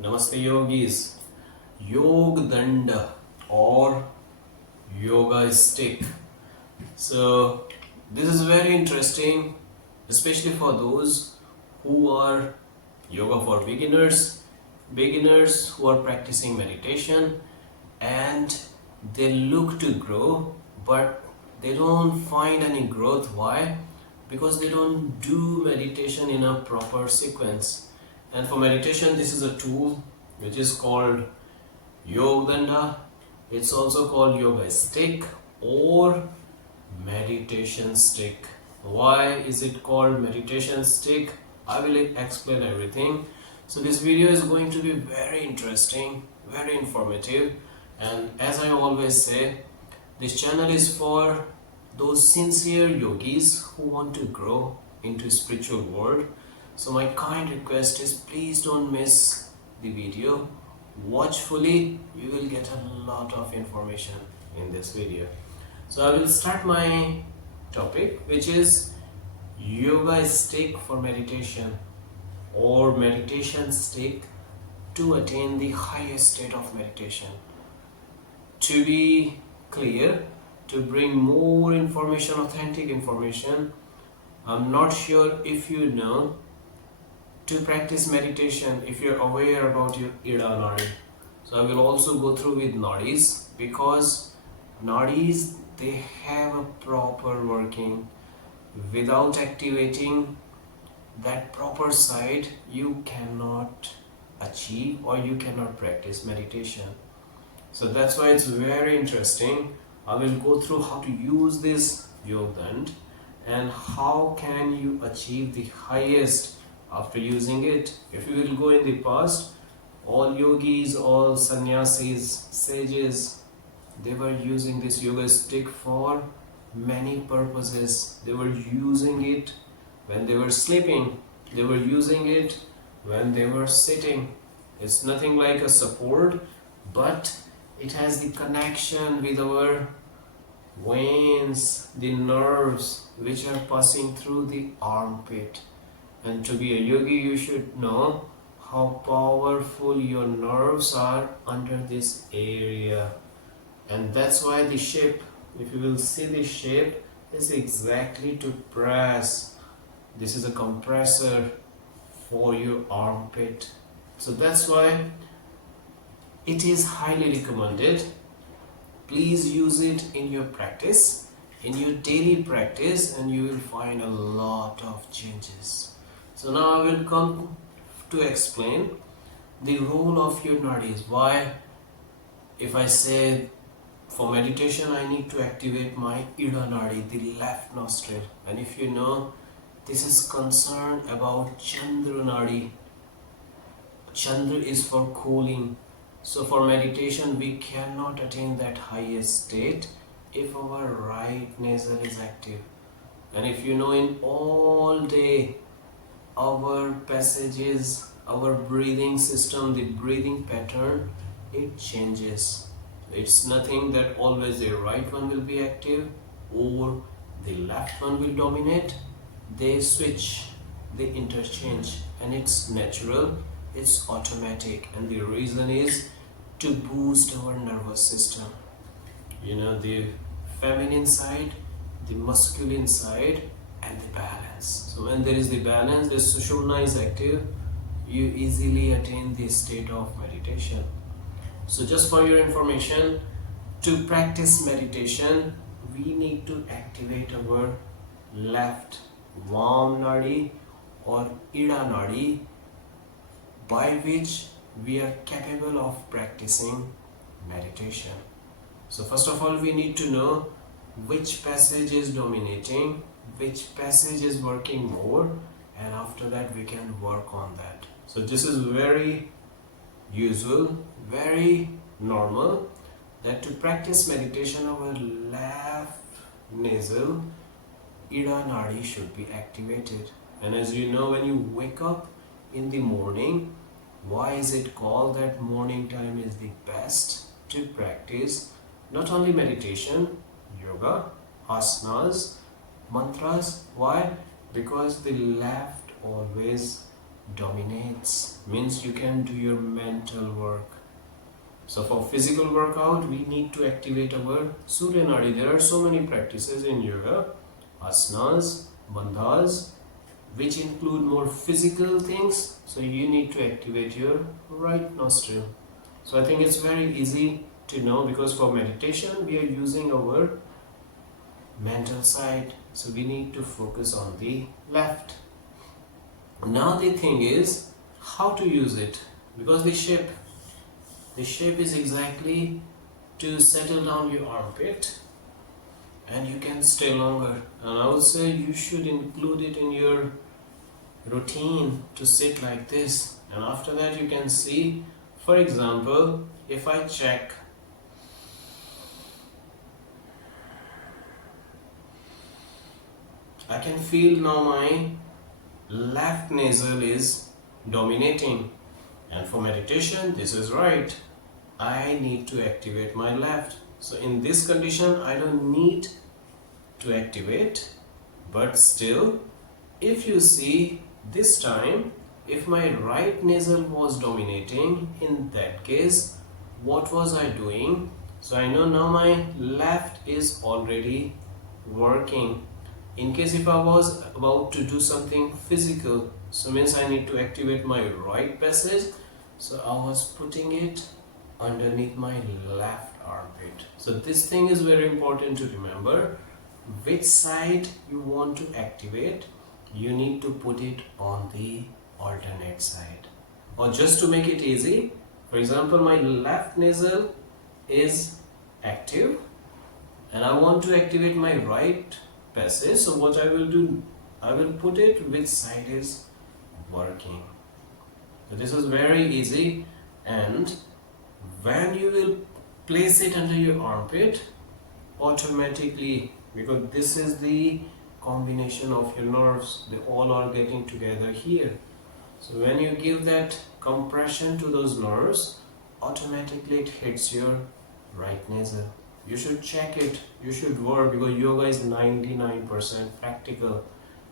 Namaste Yogis. Yoga Danda or yoga stick. So this is very interesting, especially for those who are yoga for beginners who are practicing meditation and they look to grow but they don't find any growth. Why? Because they don't do meditation in a proper sequence. And for meditation, this is a tool which is called Yoga Danda. It's also called yoga stick or meditation stick. Why is it called meditation stick? I will explain everything. So this video is going to be very interesting, very informative, and as I always say, this channel is for those sincere yogis who want to grow into spiritual world. So my kind request is please don't miss the video. Watch fully, you will get a lot of information in this video. So I will start my topic, which is yoga stick for meditation or meditation stick to attain the highest state of meditation. To be clear, to bring more information, authentic information, I'm not sure if you know, to practice meditation, if you're aware about your Ida Nadi. So I will also go through with nadis, because nadis, they have a proper working. Without activating that proper side, you cannot achieve or you cannot practice meditation. So that's why it's very interesting. I will go through how to use this Yoga Danda and how can you achieve the highest after using it. If you will go in the past, all yogis, all sannyasis, sages, they were using this yoga stick for many purposes. They were using it when they were sleeping. They were using it when they were sitting. It's nothing like a support, but it has the connection with our veins, the nerves which are passing through the armpit. And to be a yogi, you should know how powerful your nerves are under this area. And that's why the shape, if you will see the shape, is exactly to press. This is a compressor for your armpit. So that's why it is highly recommended. Please use it in your practice, in your daily practice, and you will find a lot of changes. So now I will come to explain the role of your nadis. Why, if I say for meditation, I need to activate my Ida Nadi, the left nostril. And if you know, this is concerned about Chandra Nadi. Chandra is for cooling. So for meditation, we cannot attain that highest state if our right nasal is active. And if you know, in all day, our passages, our breathing system, the breathing pattern, it changes. It's nothing that always the right one will be active or the left one will dominate. They switch, they interchange, and it's natural, it's automatic. And the reason is to boost our nervous system. You know, the feminine side, the masculine side, and the balance. So when there is the balance, the Sushumna is active, you easily attain the state of meditation. So just for your information, to practice meditation, we need to activate our left Vam Nadi or Ida Nadi, by which we are capable of practicing meditation. So first of all, we need to know which passage is dominating, which passage is working more, and after that we can work on that. So this is very usual, very normal, that to practice meditation, our left nasal Ida Nadi should be activated. And as you know, when you wake up in the morning, why is it called that morning time is the best to practice not only meditation, yoga, asanas, mantras? Why? Because the left always dominates, means you can do your mental work. So for physical workout, we need to activate our Surya Nadi. There are so many practices in yoga, asanas, bandhas, which include more physical things. So you need to activate your right nostril. So I think it's very easy to know, because for meditation, we are using our mental side. So we need to focus on the left. Now the thing is how to use it, because the shape is exactly to settle down your armpit and you can stay longer. And I would say you should include it in your routine to sit like this. And after that you can see, for example, if I check, I can feel now my left nasal is dominating. And for meditation, this is right. I need to activate my left. So in this condition, I don't need to activate. But still, if you see this time, if my right nasal was dominating, in that case, what was I doing? So I know now my left is already working. In case if I was about to do something physical, so means I need to activate my right passage. So I was putting it underneath my left armpit. So this thing is very important to remember. Which side you want to activate, you need to put it on the alternate side. Or just to make it easy, for example, my left nasal is active and I want to activate my right passage. So what I will do, I will put it which side is working. So this is very easy, and when you will place it under your armpit, automatically, because this is the combination of your nerves, they all are getting together here. So when you give that compression to those nerves, automatically it hits your right nasal. You should check it, you should work, because yoga is 99% practical.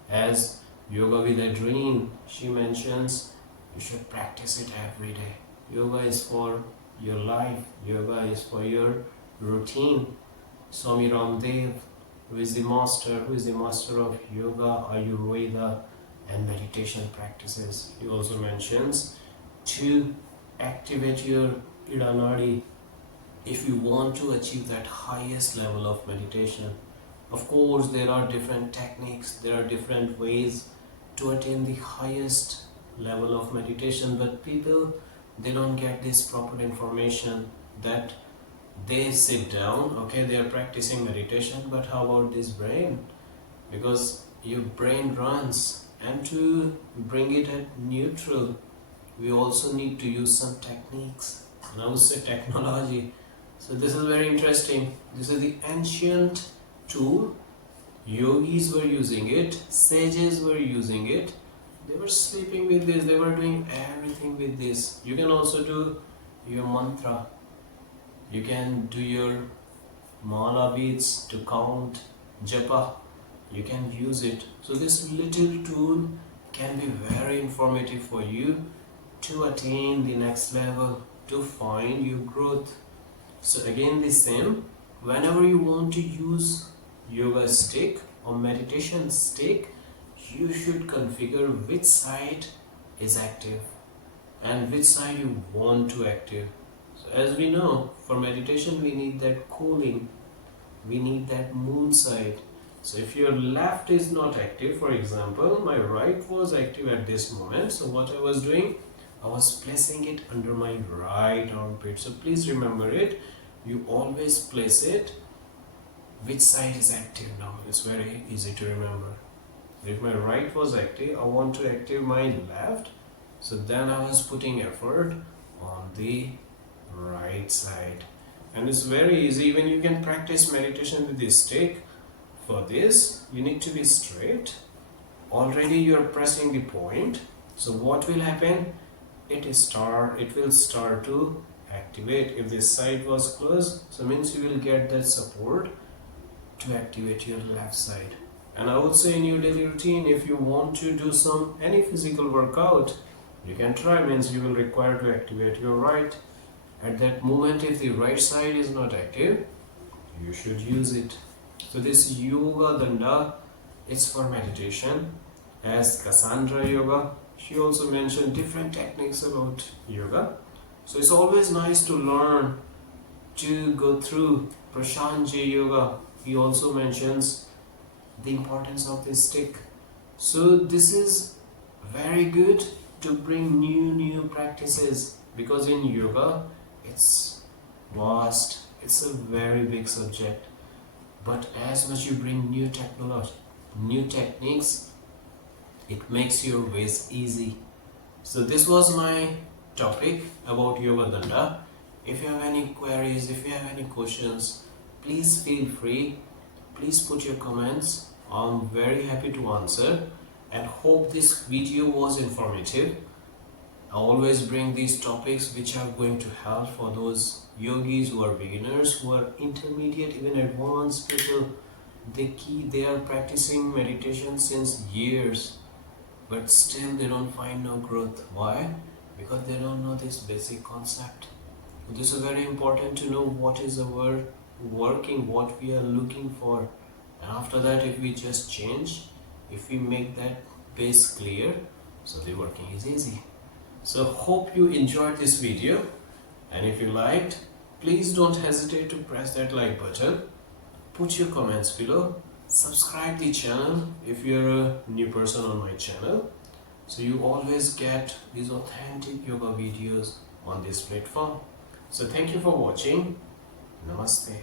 As Yoga with a Dream, she mentions, you should practice it every day. Yoga is for your life, yoga is for your routine. Swami Ramdev, who is the master of yoga, Ayurveda and meditation practices, he also mentions to activate your Ida Nadi if you want to achieve that highest level of meditation. Of course, there are different techniques, there are different ways to attain the highest level of meditation, but people, they don't get this proper information that they sit down, okay, they are practicing meditation, but how about this brain? Because your brain runs, and to bring it at neutral, we also need to use some techniques, and I would say technology. So this is very interesting. This is the ancient tool. Yogis were using it, sages were using it. They were sleeping with this, they were doing everything with this. You can also do your mantra. You can do your mala beads to count, japa. You can use it. So this little tool can be very informative for you to attain the next level, to find your growth. So again the same, whenever you want to use yoga stick or meditation stick, you should configure which side is active and which side you want to active. So as we know, for meditation we need that cooling, we need that moon side. So if your left is not active, for example, my right was active at this moment, so what I was doing, I was placing it under my right armpit. So please remember it, you always place it which side is active now. It's very easy to remember. If my right was active, I want to active my left, so then I was putting effort on the right side. And it's very easy, even you can practice meditation with this stick. For this, you need to be straight. Already you are pressing the point. So what will happen? It will start to activate. If this side was closed, so means you will get that support to activate your left side. And I would say in your daily routine, if you want to do any physical workout, You can try, means you will require to activate your right. At that moment, if the right side is not active, you should use it. So this Yoga Danda, it's for meditation. As Cassandra Yoga, she also mentioned different techniques about yoga. So it's always nice to learn, to go through. Prashant J Yoga, he also mentions the importance of this stick. So this is very good to bring new practices, because in yoga it's vast, it's a very big subject. But as much you bring new technology, new techniques, it makes your ways easy. So this was my topic about Yoga Danda. If you have any queries, if you have any questions, please feel free. Please put your comments. I'm very happy to answer, and hope this video was informative. I always bring these topics which are going to help for those yogis who are beginners, who are intermediate, even advanced people. They are practicing meditation since years, but still they don't find no growth. Why? Because they don't know this basic concept. This is very important to know what is our working, what we are looking for. And after that, if we just change, if we make that base clear, so the working is easy. So hope you enjoyed this video, and if you liked, please don't hesitate to press that like button. Put your comments below. Subscribe the channel if you're a new person on my channel, so you always get these authentic yoga videos on this platform. So thank you for watching. Namaste.